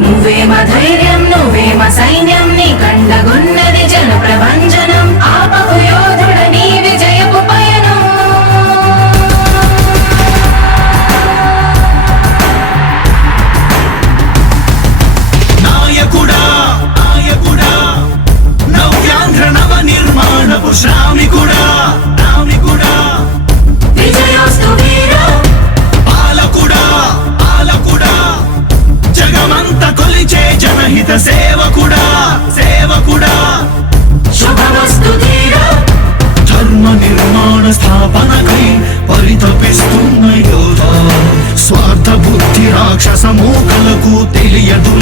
నువ్వే మా ధైర్యం నువ్వే మా సైన్యం నీ కండగున్నది జన ప్రభంజనం ఆపకు యోధుడ నీ విజయపు పయనం నాయకుడా నాయకుడా నవ్యాంధ్ర నవ నిర్మాణపు శ్రామికుడా రామికుడా విజయోస్తు వీరా పాలకుడా పాలకుడా జగమంత కొలిచే జనహిత సేవకుడా సేవకుడా శుభమస్తు ధీరా ధర్మ నిర్మాణ స్థాపనకై పరితపిస్తున్న యోధ స్వార్థ బుద్ధి రాక్షస మూకలకు తెలియదు